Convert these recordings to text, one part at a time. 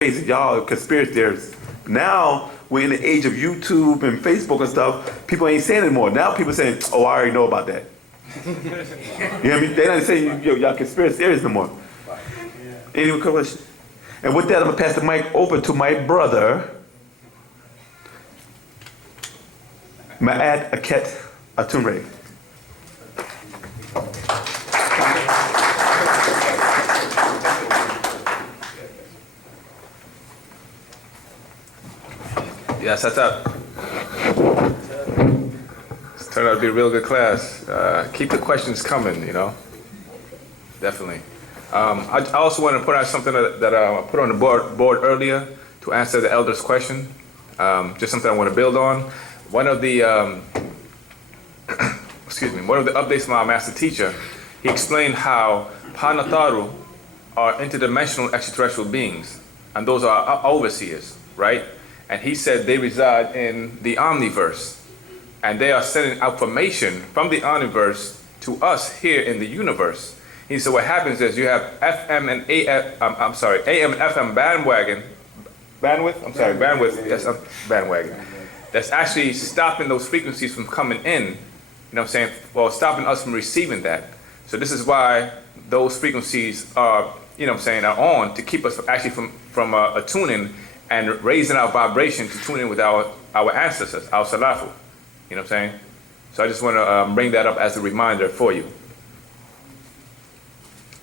crazy. Y'all are conspiracy theorists. Now we're in the age of YouTube and Facebook and stuff. People ain't saying it anymore. Now people saying, "Oh, I already know about that." You know what I mean? They don't say y'all conspiracy theorists no more. Any question? And with that, I'm gonna pass the mic over to my brother, Ma'at Aket Atunre. Yes, that's up. It's turned out to be a real good class. Keep the questions coming, you know. Definitely. I also want to put out something that I put on the board earlier to answer the elder's question. Just something I want to build on. One of the one of the updates from our master teacher, he explained how Panatharu are interdimensional extraterrestrial beings, and those are our overseers, right? And he said they reside in the omniverse, and they are sending out information from the omniverse to us here in the universe. He said what happens is you have FM and AM and FM bandwidth, that's actually stopping those frequencies from coming in, you know what I'm saying, well, stopping us from receiving that. So this is why those frequencies are, you know what I'm saying, are on to keep us actually from attuning and raising our vibration to tune in with our ancestors, our salafu. You know what I'm saying? So I just want to bring that up as a reminder for you.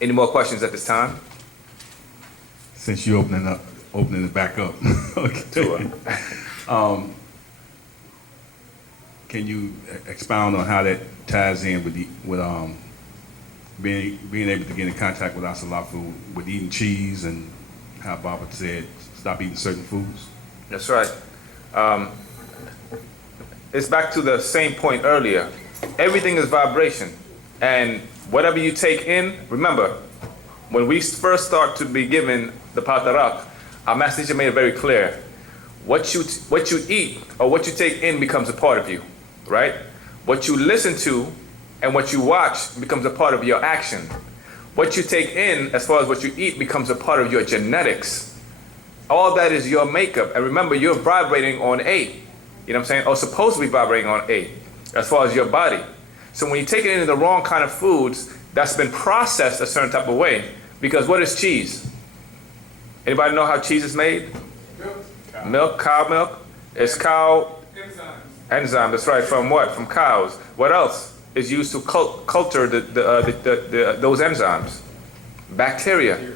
Any more questions at this time? Since you're opening it back up. Okay. Sure. Can you expound on how that ties in with being able to get in contact with our salafu, with eating cheese, and how Baba said stop eating certain foods? That's right. It's back to the same point earlier. Everything is vibration. And whatever you take in, remember, when we first start to be given the patarak, our master teacher made it very clear. What you eat or what you take in becomes a part of you, right? What you listen to and what you watch becomes a part of your action. What you take in, as far as what you eat, becomes a part of your genetics. All that is your makeup. And remember, you're vibrating on 8. You know what I'm saying? Or supposed to be vibrating on 8, as far as your body. So when you take it into the wrong kind of foods, that's been processed a certain type of way. Because what is cheese? Anybody know how cheese is made? Milk, cow milk. It's cow enzyme. That's right. From what? From cows. What else is used to culture those enzymes? Bacteria. You know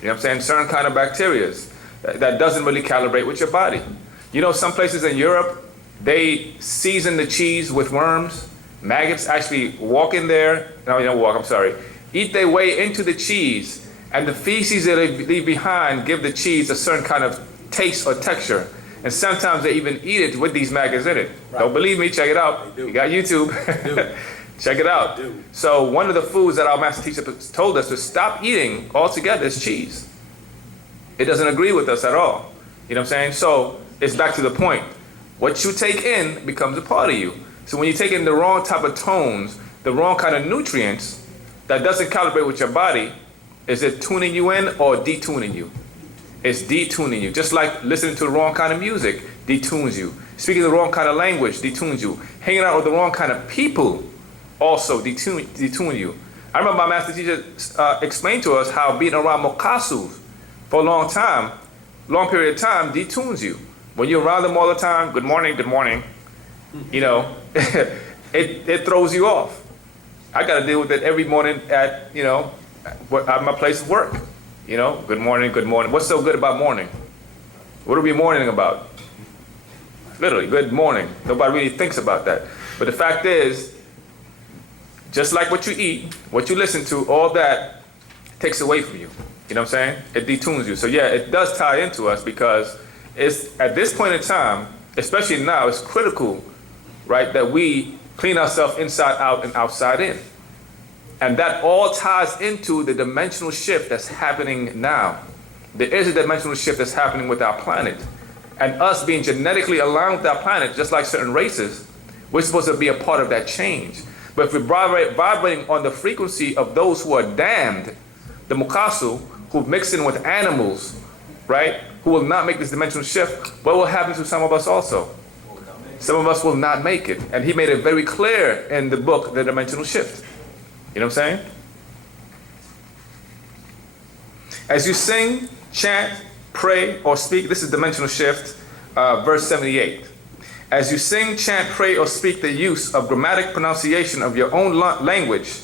what I'm saying? Certain kind of bacterias that doesn't really calibrate with your body. You know, some places in Europe, they season the cheese with worms. Maggots actually walk in there. No, they don't walk. I'm sorry. Eat their way into the cheese, and the feces that they leave behind give the cheese a certain kind of taste or texture. And sometimes they even eat it with these maggots in it. Right. Don't believe me? Check it out. You got YouTube. Check it out. So one of the foods that our master teacher told us to stop eating altogether is cheese. It doesn't agree with us at all. You know what I'm saying? So it's back to the point. What you take in becomes a part of you. So when you take in the wrong type of tones, the wrong kind of nutrients that doesn't calibrate with your body, is it tuning you in or detuning you? It's detuning you. Just like listening to the wrong kind of music detunes you. Speaking the wrong kind of language detunes you. Hanging out with the wrong kind of people also detune you. I remember my master teacher explained to us how being around mokasus for a long period of time detunes you. When you're around them all the time, good morning, you know, it throws you off. I got to deal with it every morning at my place of work. You know, good morning. What's so good about morning? What are we morning about? Literally, good morning. Nobody really thinks about that. But the fact is, just like what you eat, what you listen to, all that takes away from you. You know what I'm saying? It detunes you. So yeah, it does tie into us because it's at this point in time, especially now, it's critical, right, that we clean ourselves inside out and outside in. And that all ties into the dimensional shift that's happening now. There is a dimensional shift that's happening with our planet. And us being genetically aligned with our planet, just like certain races, we're supposed to be a part of that change. But if we're vibrating on the frequency of those who are damned, the Mukasu, who mix in with animals, right, who will not make this dimensional shift, what will happen to some of us also? Some of us will not make it. And he made it very clear in the book, The Dimensional Shift. You know what I'm saying? As you sing, chant, pray, or speak, this is dimensional shift, verse 78. As you sing, chant, pray, or speak the use of grammatic pronunciation of your own language,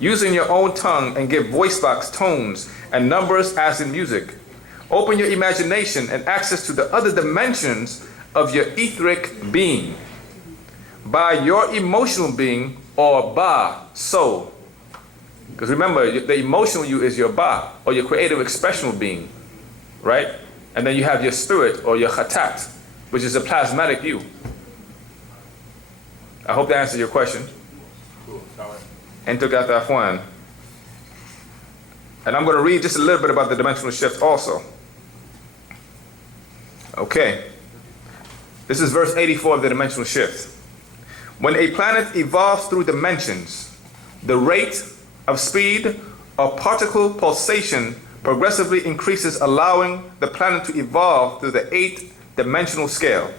using your own tongue, and give voice box tones and numbers as in music. Open your imagination and access to the other dimensions of your etheric being by your emotional being, or ba, soul. Because remember, the emotional you is your ba, or your creative expressional being, right? And then you have your spirit, or your khatat, which is a plasmatic you. I hope that answers your question. And took out that one. And I'm going to read just a little bit about the dimensional shift also. Okay. This is verse 84 of the dimensional shift. When a planet evolves through dimensions, the rate of speed of particle pulsation progressively increases, allowing the planet to evolve through the 8-dimensional scale.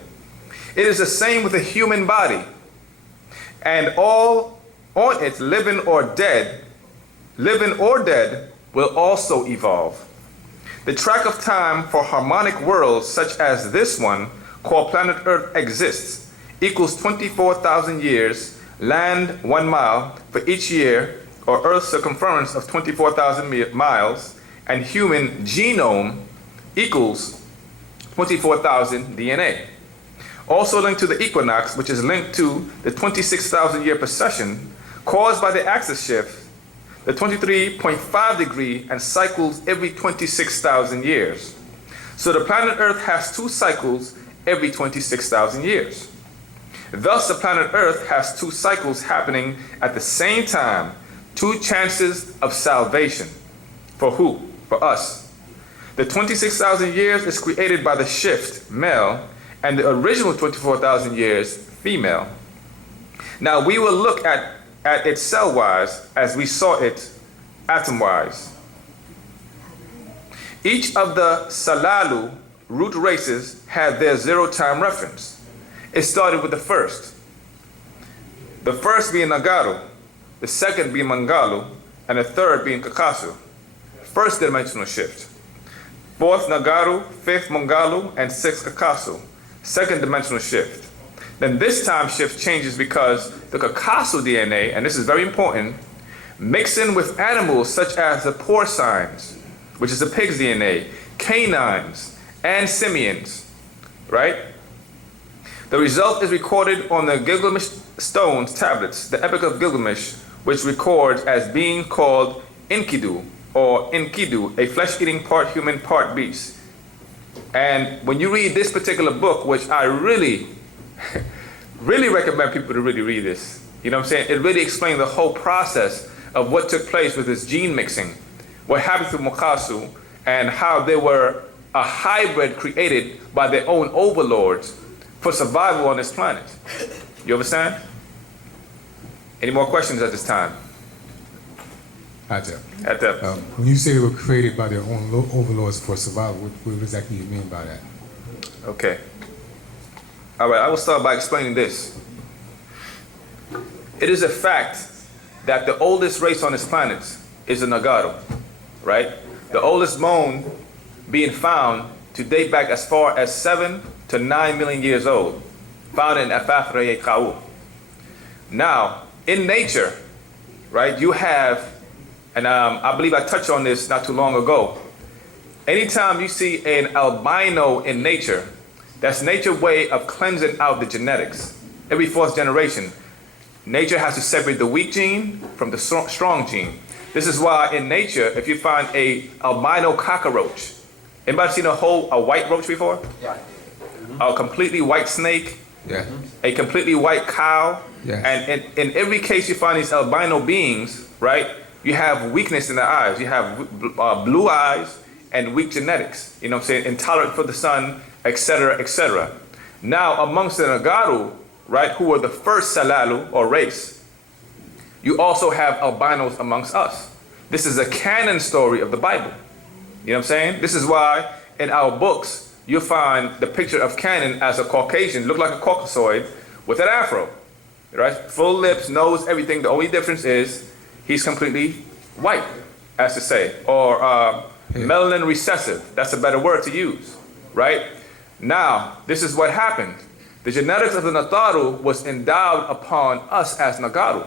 It is the same with the human body, and all on it, living or dead, will also evolve. The track of time for harmonic worlds such as this one, called planet Earth, exists, equals 24,000 years, land 1 mile for each year, or Earth's circumference of 24,000 miles, and human genome equals 24,000 DNA. Also linked to the equinox, which is linked to the 26,000 year precession caused by the axis shift, the 23.5 degree, and cycles every 26,000 years. So the planet Earth has 2 cycles every 26,000 years. Thus the planet Earth has 2 cycles happening at the same time, 2 chances of salvation. For who? For us. The 26,000 years is created by the shift, male, and the original 24,000 years, female. Now we will look at it cell-wise as we saw it atom-wise. Each of the Salalu root races had their 0-time reference. It started with the first. The first being Nagaru, the second being Mangalu, and the third being Kakasu. First dimensional shift. 4th Nagaru, 5th Mangalu, and 6th Kakasu. Second dimensional shift. Then this time shift changes because the Kakasu DNA, and this is very important, mix in with animals such as the porcines, which is the pig's DNA, canines, and simians, right? The result is recorded on the Gilgamesh stones tablets, the Epic of Gilgamesh, which records as being called Enkidu, or Enkidu, a flesh-eating part human, part beast. And when you read this particular book, which I really recommend people to really read this, you know what I'm saying? It really explains the whole process of what took place with this gene mixing, what happened to Mukasu, and how they were a hybrid created by their own overlords for survival on this planet. You understand? Any more questions at this time? When you say they were created by their own overlords for survival, what exactly do you mean by that? Okay. All right, I will start by explaining this. It is a fact that the oldest race on this planet is the Nagaru, right? The oldest bone being found to date back as far as 7 to 9 million years old, found in Afafreye Kau. Now, in nature, right, you have, and I believe I touched on this not too long ago, anytime you see an albino in nature, that's nature's way of cleansing out the genetics. Every 4th generation, nature has to separate the weak gene from the strong gene. This is why in nature, if you find a albino cockroach, anybody seen a white roach before? Yeah. A completely white snake, Yeah. a completely white cow, Yes. and in every case you find these albino beings, right? You have weakness in their eyes. You have blue eyes and weak genetics. You know what I'm saying? Intolerant for the sun, etc., etc. Now, amongst the Nagaru, right, who were the first Salalu or race, you also have albinos amongst us. This is a canon story of the Bible. You know what I'm saying? This is why in our books, you'll find the picture of Canaan as a Caucasian, look like a Caucasoid with an afro, right? Full lips, nose, everything. The only difference is he's completely white, as to say, or melanin recessive. That's a better word to use, right? Now, this is what happened. The genetics of the Nataru was endowed upon us as Nagaru.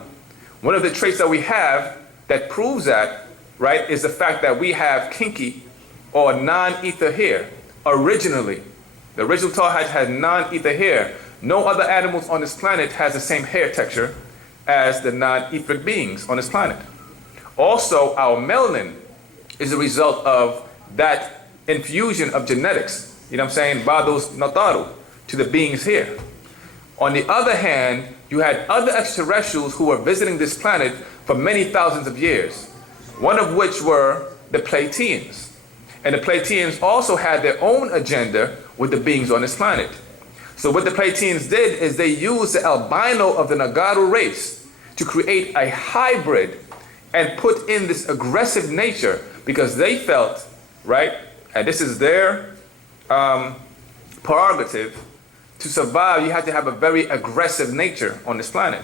One of the traits that we have that proves that, right, is the fact that we have kinky or non-ether hair. Originally, the original Tawhid had non-ether hair. No other animals on this planet has the same hair texture as the non-etheric beings on this planet. Also, our melanin is a result of that infusion of genetics, you know what I'm saying, by those Nataru to the beings here. On the other hand, you had other extraterrestrials who were visiting this planet for many thousands of years, one of which were the Plateans. And the Plateans also had their own agenda with the beings on this planet. So what the Plateans did is they used the albino of the Nagaru race to create a hybrid and put in this aggressive nature because they felt, right, and this is their prerogative, to survive you have to have a very aggressive nature on this planet.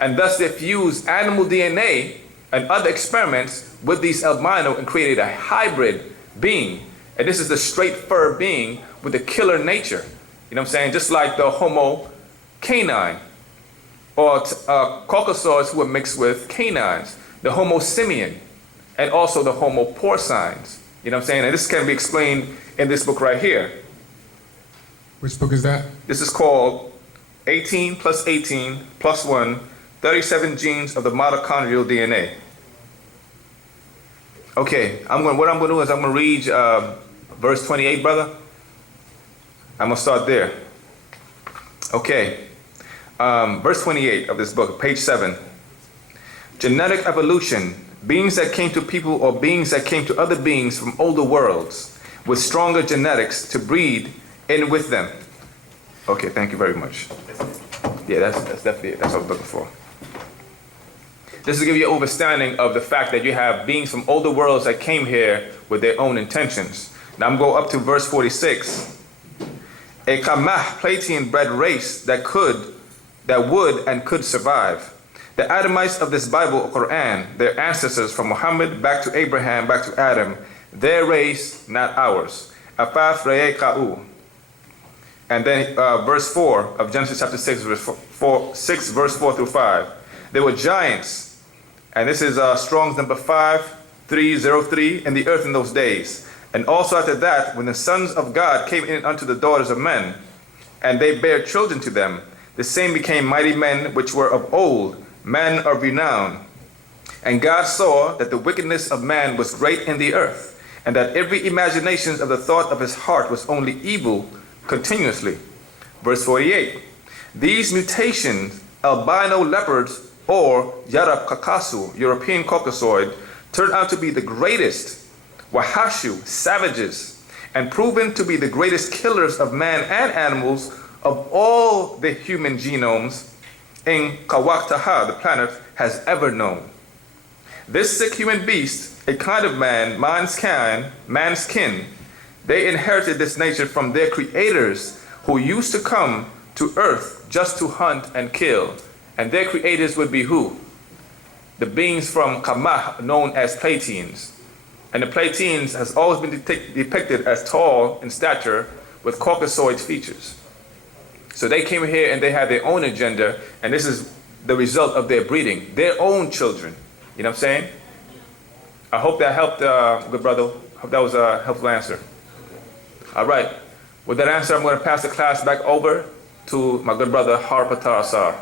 And thus they fused animal DNA and other experiments with these albino and created a hybrid being. And this is the straight fur being with a killer nature. You know what I'm saying? Just like the Homo canine or Caucasoids who were mixed with canines, the Homo simian, and also the Homo porcines. You know what I'm saying? And this can be explained in this book right here. Which book is that? This is called 18 plus 18 plus 1, 37 genes of the mitochondrial DNA. Okay, what I'm going to do is I'm going to read verse 28, brother. I'm going to start there. Okay, verse 28 of this book, page 7. Genetic evolution, beings that came to people or beings that came to other beings from older worlds with stronger genetics to breed in with them. Okay, thank you very much. Yeah, that's definitely it. That's what I was looking for. This will give you an understanding of the fact that you have beings from older worlds that came here with their own intentions. Now I'm going up to verse 46. A Kamah, Platean bred race that would and could survive. The Adamites of this Bible or Quran, their ancestors from Muhammad back to Abraham, back to Adam, their race, not ours. Afaf Re'eka'u. And then verse 4 of Genesis chapter 6, verse 4 through 5. There were giants, and this is Strong's number 5303, in the earth in those days. And also after that, when the sons of God came in unto the daughters of men, and they bare children to them, the same became mighty men which were of old, men of renown. And God saw that the wickedness of man was great in the earth, and that every imagination of the thought of his heart was only evil continuously. Verse 48. These mutations, albino leopards, or Yarab Kakasu, European Caucasoid, turned out to be the greatest Wahashu, savages, and proven to be the greatest killers of man and animals of all the human genomes in Kawaktaha, the planet, has ever known. This sick human beast, a kind of man, man's kin, they inherited this nature from their creators who used to come to earth just to hunt and kill. And their creators would be who? The beings from Kamah, known as Plateans. And the Plateans has always been depicted as tall in stature with Caucasoid features. So they came here and they had their own agenda, and this is the result of their breeding, their own children. You know what I'm saying? I hope that helped, good brother. Hope that was a helpful answer. All right. With that answer, I'm going to pass the class back over to my good brother, Harpatar Asar.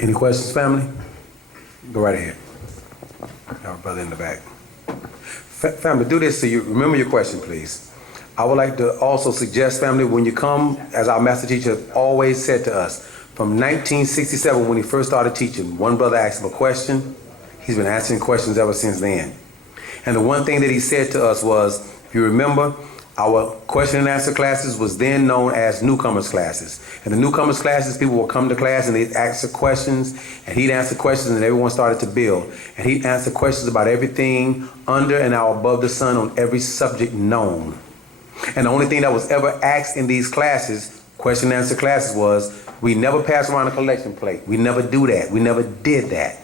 Any questions, family? Go right ahead. Our brother in the back. Family, do this so you remember your question, please. I would like to also suggest, family, when you come, as our master teacher always said to us, from 1967 when he first started teaching, one brother asked him a question, He's been answering questions ever since then. And the one thing that he said to us was, if you remember, our question and answer classes was then known as newcomers classes. And the newcomers classes, people would come to class and they'd answer questions, and he'd answer questions, and everyone started to build. And he'd answer questions about everything under and now above the sun on every subject known. And the only thing that was ever asked in these classes, question and answer classes, was we never pass around a collection plate. We never do that. We never did that.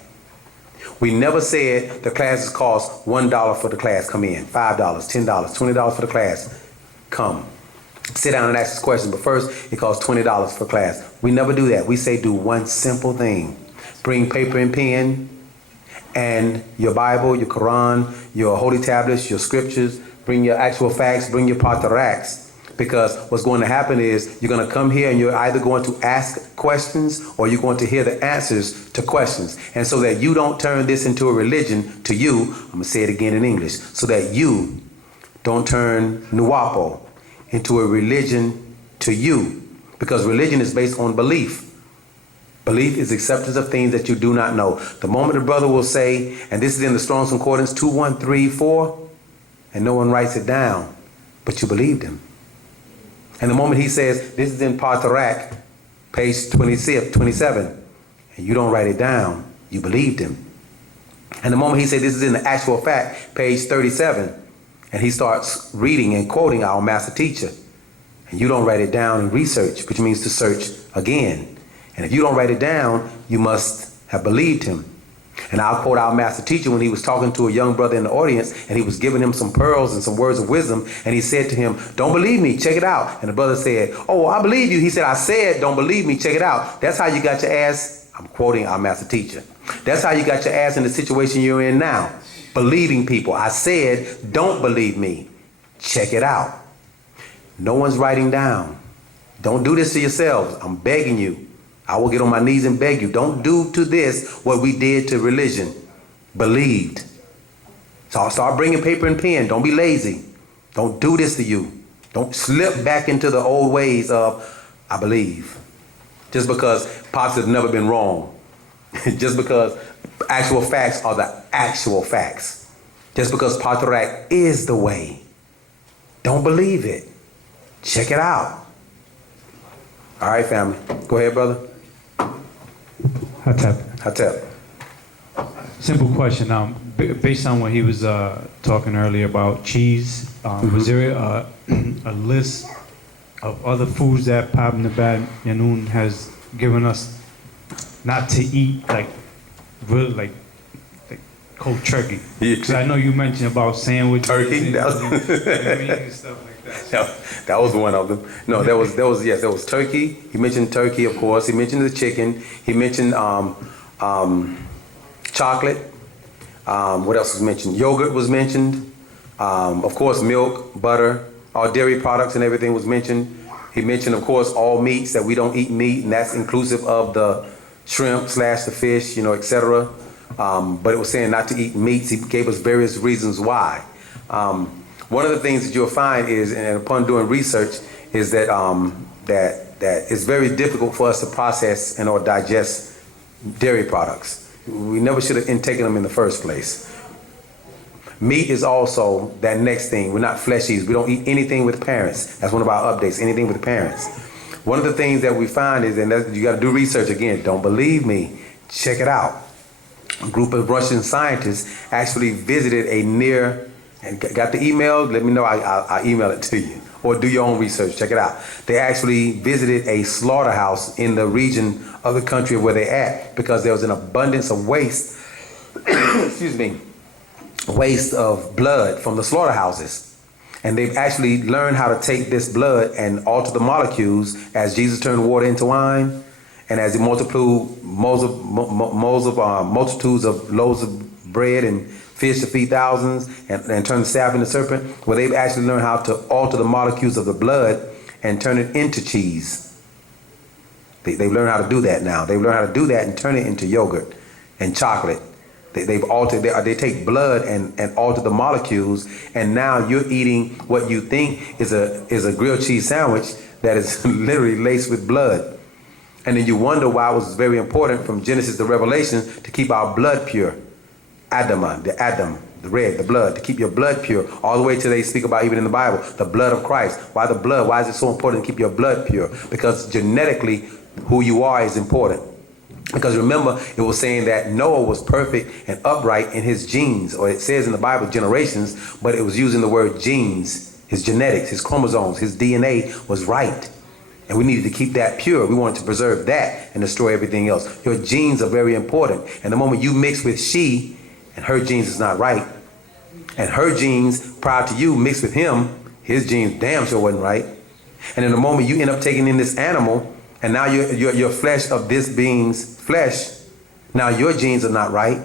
We never said the classes cost $1 for the class, come in, $5, $10, $20 for the class. Come, sit down and ask this question, but first it costs $20 for class. We never do that. We say do one simple thing. Bring paper and pen and your Bible, your Quran, your holy tablets, your scriptures, bring your actual facts, bring your pataraks. Because what's going to happen is you're going to come here and you're either going to ask questions or you're going to hear the answers to questions. And so that you don't turn this into a religion to you, I'm going to say it again in English, so that you don't turn Wu-nuwaupu into a religion to you, because religion is based on belief. Belief is acceptance of things that you do not know. The moment a brother will say, and this is in the Strong's Concordance 2134, and no one writes it down, but you believed him. And the moment he says, this is in Patarak, page 27, and you don't write it down, you believed him. And the moment he said, this is in the actual fact, page 37, and he starts reading and quoting our master teacher, and you don't write it down and research, which means to search again. And if you don't write it down, you must have believed him. And I'll quote our master teacher when he was talking to a young brother in the audience, and he was giving him some pearls and some words of wisdom, and he said to him, don't believe me, check it out. And the brother said, oh, I believe you. He said, I said, don't believe me, check it out. That's how you got your ass, I'm quoting our master teacher, that's how you got your ass in the situation you're in now. Believing people. I said, don't believe me. Check it out. No one's writing down. Don't do this to yourselves. I'm begging you. I will get on my knees and beg you. Don't do to this what we did to religion. Believed. So I'll start bringing paper and pen. Don't be lazy. Don't do this to you. Don't slip back into the old ways of, I believe. Just because Pops has never been wrong. Just because actual facts are the actual facts. Just because Patarak is the way. Don't believe it. Check it out. All right, family. Go ahead, brother. Hatep. Simple question. Based on what he was talking earlier about cheese, was there a list of other foods that Pab Nabat Yanun has given us not to eat, like really like cold turkey? Because I know you mentioned about sandwiches, Turkey? and stuff like that. That was one of them. No, there was turkey. He mentioned turkey, of course. He mentioned the chicken. He mentioned chocolate. What else was mentioned? Yogurt was mentioned. Of course, milk, butter, all dairy products and everything was mentioned. He mentioned, of course, all meats, that we don't eat meat, and that's inclusive of the shrimp / the fish, etc. But it was saying not to eat meats. He gave us various reasons why. One of the things that you'll find is, and upon doing research, is that that it's very difficult for us to process and or digest dairy products. We never should have intaken them in the first place. Meat is also that next thing. We're not flesh eaters. We don't eat anything with parents. That's one of our updates, anything with parents. One of the things that we find is, and you got to do research again, don't believe me, check it out. A group of Russian scientists actually visited a near, and got the email, let me know, I'll email it to you. Or do your own research, check it out. They actually visited a slaughterhouse in the region of the country where they're at, because there was an abundance of waste, excuse me, waste of blood from the slaughterhouses. And they've actually learned how to take this blood and alter the molecules as Jesus turned water into wine, and as he multitudes of loaves of bread and fish to feed thousands, and turn the staff into serpent. Well, they've actually learned how to alter the molecules of the blood and turn it into cheese. They've learned how to do that now. They've learned how to do that and turn it into yogurt and chocolate. They've altered. They take blood and alter the molecules, and now you're eating what you think is a grilled cheese sandwich that is literally laced with blood. And then you wonder why it was very important from Genesis to Revelation to keep our blood pure. Adama, the Adam, the red, the blood, to keep your blood pure, all the way to they speak about even in the Bible, the blood of Christ. Why the blood? Why is it so important to keep your blood pure? Because genetically, who you are is important. Because remember, it was saying that Noah was perfect and upright in his genes, or it says in the Bible generations, but it was using the word genes, his genetics, his chromosomes, his DNA was right. And we needed to keep that pure. We wanted to preserve that and destroy everything else. Your genes are very important. And the moment you mix with she, and her genes is not right, and her genes prior to you mix with him, his genes damn sure wasn't right. And in the moment you end up taking in this animal, and now your flesh of this being's flesh, now your genes are not right.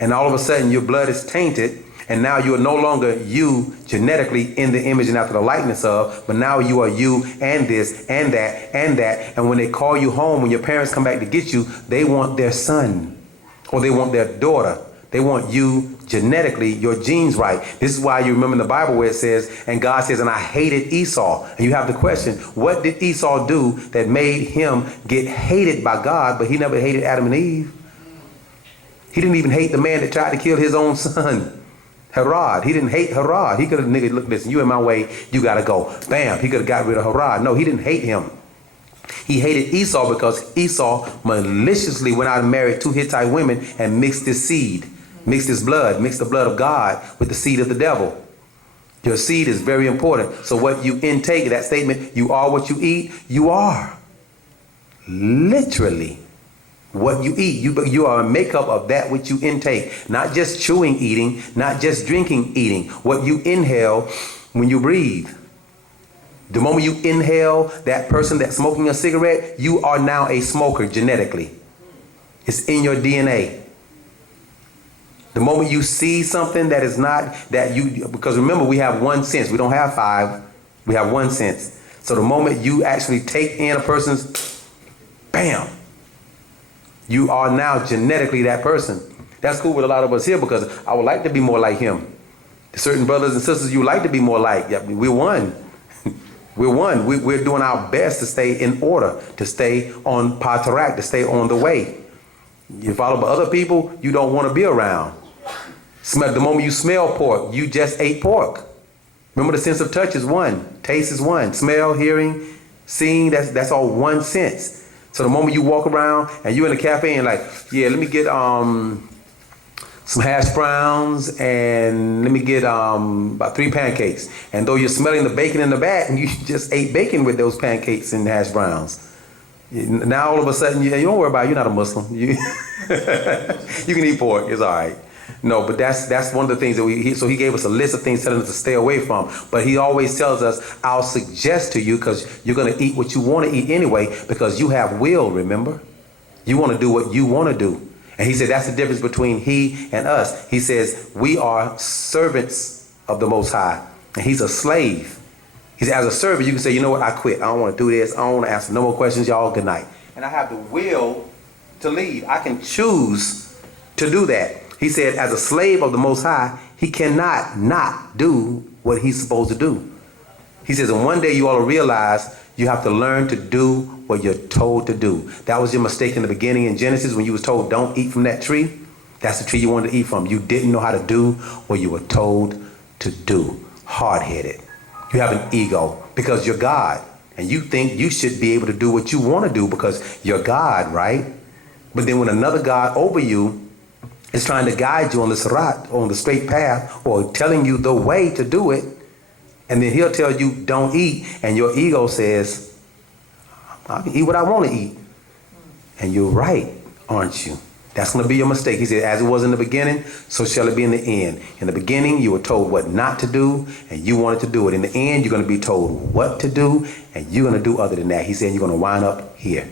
And all of a sudden your blood is tainted, and now you are no longer you genetically in the image and after the likeness of, but now you are you and this and that and that. And when they call you home, when your parents come back to get you, they want their son or they want their daughter. They want you genetically, your genes right. This is why you remember in the Bible where it says, and God says, and I hated Esau. And you have the question, what did Esau do that made him get hated by God, but he never hated Adam and Eve? He didn't even hate the man that tried to kill his own son. Herod. He didn't hate Herod. He could have nigga, look, listen, you in my way, you gotta go. Bam, he could have got rid of Herod. No, he didn't hate him. He hated Esau because Esau maliciously went out and married 2 Hittite women and mixed his seed, mixed his blood, mixed the blood of God with the seed of the devil. Your seed is very important. So what you intake, that statement, you are what you eat, you are. Literally. What you eat, you are a makeup of that which you intake. Not just chewing eating, not just drinking eating. What you inhale when you breathe. The moment you inhale, that person that's smoking a cigarette, you are now a smoker genetically. It's in your DNA. The moment you see something that is not, that you, because remember we have 1 sense. We don't have 5, we have 1 sense. So the moment you actually take in a person's, bam, you are now genetically that person. That's cool with a lot of us here because I would like to be more like him. Certain brothers and sisters you like to be more like. Yeah, we're one. We're one. We're doing our best to stay in order, to stay on Pt.2, to stay on the way. You follow other people you don't want to be around. The moment you smell pork, you just ate pork. Remember the sense of touch is 1. Taste is 1. Smell, hearing, seeing, that's all 1 sense. So the moment you walk around and you're in a cafe and like, yeah, let me get some hash browns and let me get about 3 pancakes. And though you're smelling the bacon in the back, and you just ate bacon with those pancakes and hash browns. Now all of a sudden, you don't worry about it, you're not a Muslim. You can eat pork, it's all right. No, but that's one of the things that so he gave us a list of things telling us to stay away from. But he always tells us, I'll suggest to you, because you're going to eat what you want to eat anyway, because you have will, remember? You want to do what you want to do. And he said that's the difference between he and us. He says we are servants of the Most High, and he's a slave. He said as a servant, you can say, you know what, I quit. I don't want to do this. I don't want to answer no more questions. Y'all, good night. And I have the will to leave. I can choose to do that. He said, as a slave of the Most High, he cannot not do what he's supposed to do. He says, and one day you ought to realize you have to learn to do what you're told to do. That was your mistake in the beginning in Genesis when you was told, don't eat from that tree. That's the tree you wanted to eat from. You didn't know how to do what you were told to do. Hard-headed. You have an ego because you're God. And you think you should be able to do what you want to do because you're God, right? But then when another God over you is trying to guide you on the sirat, on the straight path, or telling you the way to do it, and then he'll tell you don't eat, and your ego says, I can eat what I want to eat. And you're right, aren't you? That's going to be your mistake. He said, as it was in the beginning, so shall it be in the end. In the beginning, you were told what not to do, and you wanted to do it. In the end, you're going to be told what to do, and you're going to do other than that. He said, you're going to wind up here.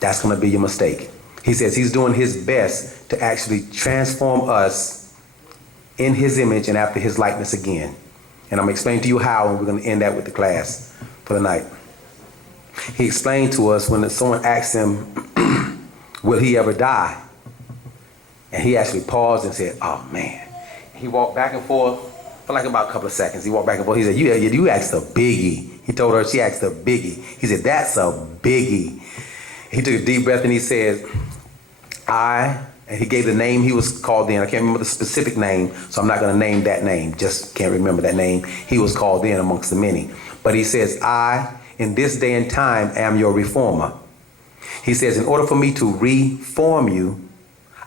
That's going to be your mistake. He says he's doing his best to actually transform us in his image and after his likeness again. And I'm going to explain to you how, and we're going to end that with the class for the night. He explained to us when someone asked him, will he ever die? And he actually paused and said, oh man. He walked back and forth for like about a couple of seconds. He walked back and forth. He said, you asked a biggie. He told her she asked a biggie. He said, that's a biggie. He took a deep breath and he said, I And he gave the name he was called in. I can't remember the specific name, so I'm not going to name that name. Just can't remember that name. He was called in amongst the many. But he says, I, in this day and time, am your reformer. He says, in order for me to reform you,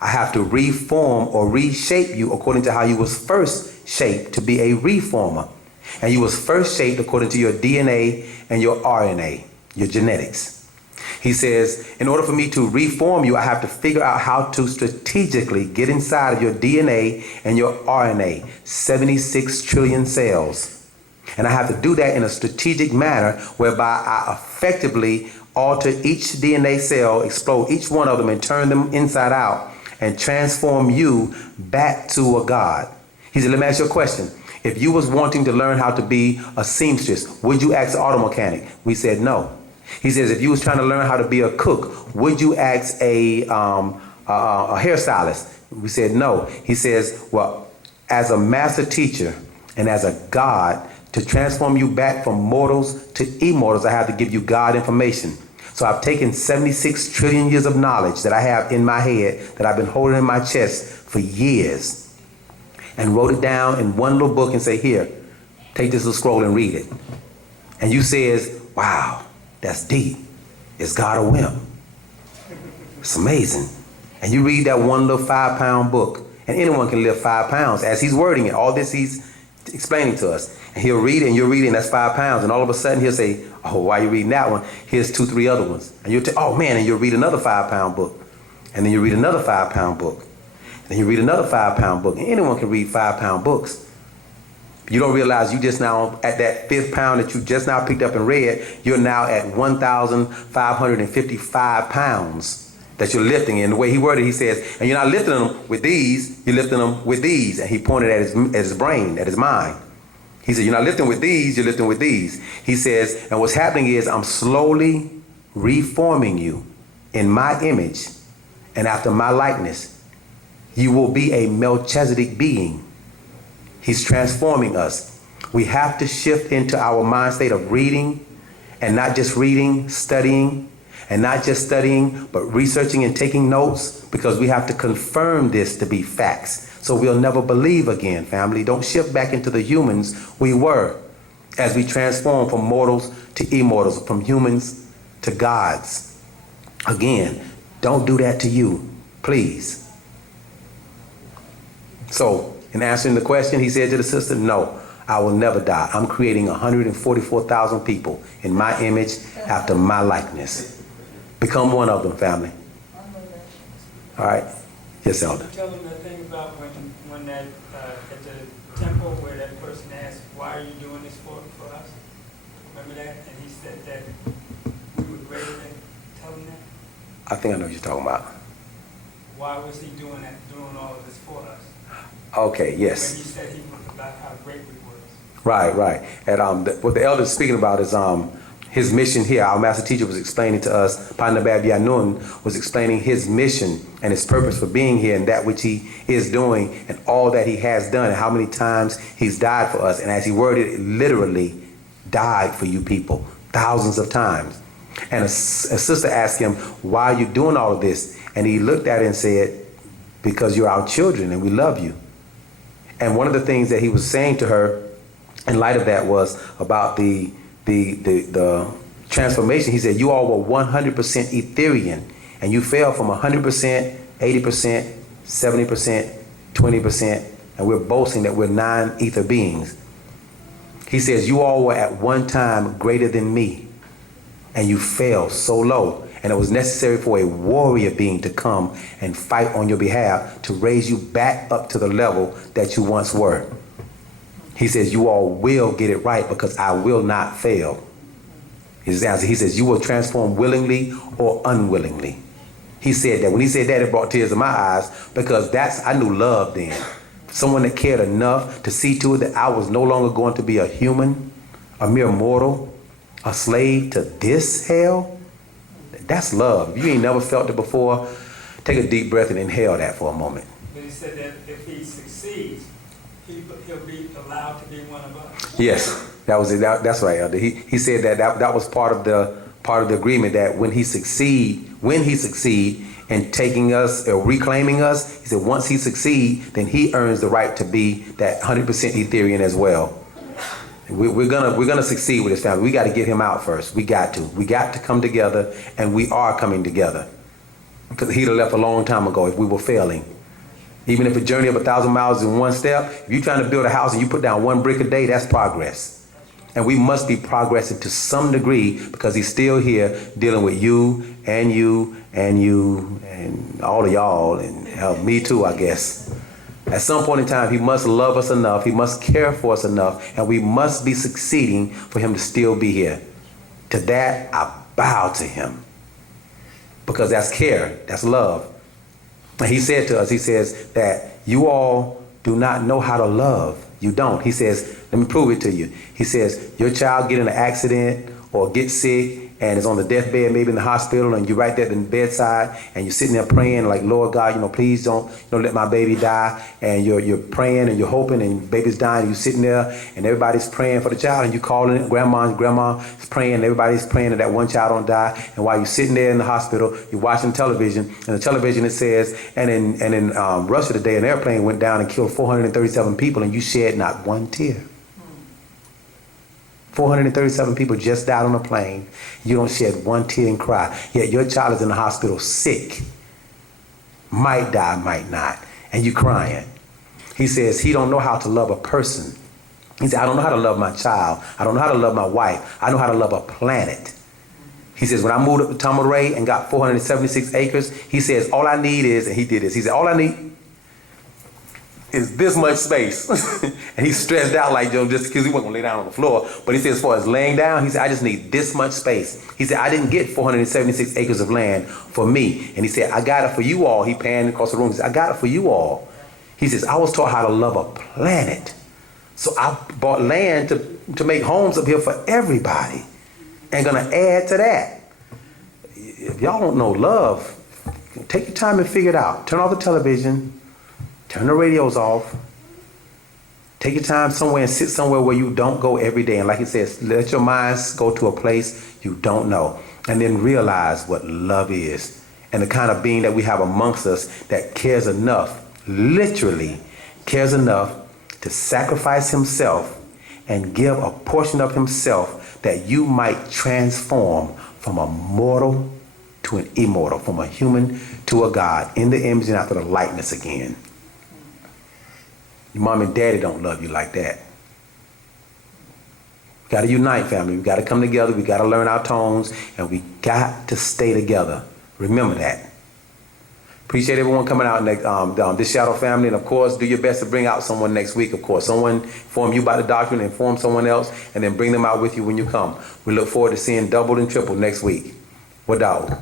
I have to reform or reshape you according to how you was first shaped to be a reformer. And you was first shaped according to your DNA and your RNA, your genetics. He says, in order for me to reform you, I have to figure out how to strategically get inside of your DNA and your RNA, 76 trillion cells. And I have to do that in a strategic manner whereby I effectively alter each DNA cell, explode each one of them and turn them inside out and transform you back to a God. He said, let me ask you a question. If you was wanting to learn how to be a seamstress, would you ask an auto mechanic? We said no. He says, if you was trying to learn how to be a cook, would you ask a hairstylist? We said no. He says, well, as a master teacher and as a God, to transform you back from mortals to immortals, I have to give you God information. So I've taken 76 trillion years of knowledge that I have in my head, that I've been holding in my chest for years, and wrote it down in one little book and say, here, take this little scroll and read it. And you says, wow, that's deep. Is God a wimp? It's amazing. And you read that one little 5-pound book, and anyone can lift 5 pounds as he's wording it. All this he's explaining to us. And he'll read it, and you're reading, that's 5 pounds. And all of a sudden he'll say, oh, why are you reading that one? Here's 2, 3 other ones. And you'll oh man, and you'll read another 5-pound book. And then you read another 5-pound book. And then you read another 5-pound book. And anyone can read 5-pound books. You don't realize you just now, at that 5th pound that you just now picked up and read, you're now at 1,555 pounds that you're lifting. And the way he worded, he says, and you're not lifting them with these, you're lifting them with these. And he pointed at his brain, at his mind. He said, you're not lifting with these, you're lifting with these. He says, and what's happening is I'm slowly reforming you in my image and after my likeness. You will be a Melchizedek being. He's transforming us. We have to shift into our mind state of reading, and not just reading, studying, and not just studying, but researching and taking notes, because we have to confirm this to be facts. So we'll never believe again, family. Don't shift back into the humans we were as we transform from mortals to immortals, from humans to gods. Again, don't do that to you, please. So, in answering the question, he said to the sister, no, I will never die. I'm creating 144,000 people in my image after my likeness. Become one of them, family. All right? Yes, Elder. Tell them that thing about when that at the temple where that person asked, why are you doing this for us? Remember that? And he said that we were greater than, tell him that? I think I know what you're talking about. Why was he doing that, doing all of this for us? Okay, yes. When he said he was about how great we were. Right. And what the elder is speaking about is his mission here. Our master teacher was explaining to us, Pt.2 was explaining his mission and his purpose for being here and that which he is doing and all that he has done and how many times he's died for us. And as he worded it, literally died for you people, thousands of times. And a sister asked him, why are you doing all of this? And he looked at it and said, because you're our children and we love you. And one of the things that he was saying to her in light of that was about the transformation. He said, you all were 100% Ethereal, and you fell from 100%, 80%, 70%, 20%, and we're boasting that we're non-ether beings. He says, you all were at one time greater than me, and you fell so low. And it was necessary for a warrior being to come and fight on your behalf to raise you back up to the level that you once were. He says, you all will get it right because I will not fail. His answer, he says, you will transform willingly or unwillingly. He said that. When he said that, it brought tears to my eyes because I knew love then. Someone that cared enough to see to it that I was no longer going to be a human, a mere mortal, a slave to this hell. That's love. If you ain't never felt it before, take a deep breath and inhale that for a moment. But he said that if he succeeds, he'll be allowed to be one of us. Yes, that was it. That's right, Elder. He said that was part of the agreement that when he succeed, in taking us or reclaiming us. He said once he succeeds, then he earns the right to be that 100% Etherian as well. We're gonna succeed with this family. We got to get him out first. We got to come together, and we are coming together. Because he'd have left a long time ago if we were failing. Even if a journey of 1,000 miles is in one step, if you're trying to build a house and you put down one brick a day, that's progress. And we must be progressing to some degree because he's still here dealing with you and you and you and all of y'all and me too, I guess. At some point in time, he must love us enough, he must care for us enough, and we must be succeeding for him to still be here. To that, I bow to him. Because that's care, that's love. And he said to us, he says that you all do not know how to love. You don't. He says, let me prove it to you. He says, your child get in an accident or get sick and is on the deathbed, maybe in the hospital, and you're right there at the bedside, and you're sitting there praying like, Lord God, please don't let my baby die. And you're praying and you're hoping, and baby's dying, and you're sitting there, and everybody's praying for the child, and you calling it, grandma is praying, and everybody's praying that one child don't die. And while you're sitting there in the hospital, you're watching television, and the television it says, and in Russia today, an airplane went down and killed 437 people, and you shed not one tear. 437 people just died on a plane. You don't shed one tear and cry. Yet your child is in the hospital sick. Might die, might not. And you crying. He says he don't know how to love a person. He said, I don't know how to love my child. I don't know how to love my wife. I know how to love a planet. He says, when I moved up to Tamaray and got 476 acres, he says, all I need is, and he did this, he said, all I need is this much space. And he's stressed out like Joe just because he wasn't gonna lay down on the floor. But he said, as far as laying down, he said, I just need this much space. He said, I didn't get 476 acres of land for me. And he said, I got it for you all. He panned across the room. He said, I got it for you all. He says, I was taught how to love a planet. So I bought land to make homes up here for everybody. And gonna add to that. If y'all don't know love, take your time and figure it out. Turn off the television. Turn the radios off. Take your time somewhere and sit somewhere where you don't go every day. And like he says, let your minds go to a place you don't know. And then realize what love is. And the kind of being that we have amongst us that cares enough, literally cares enough to sacrifice himself and give a portion of himself that you might transform from a mortal to an immortal, from a human to a God, in the image and after the likeness again. Your mom and daddy don't love you like that. We got to unite, family. We got to come together. We got to learn our tones, and we got to stay together. Remember that. Appreciate everyone coming out next, this Shadow family, and of course, do your best to bring out someone next week. Of course, someone inform you about the doctrine, inform someone else, and then bring them out with you when you come. We look forward to seeing double and triple next week. Wadau.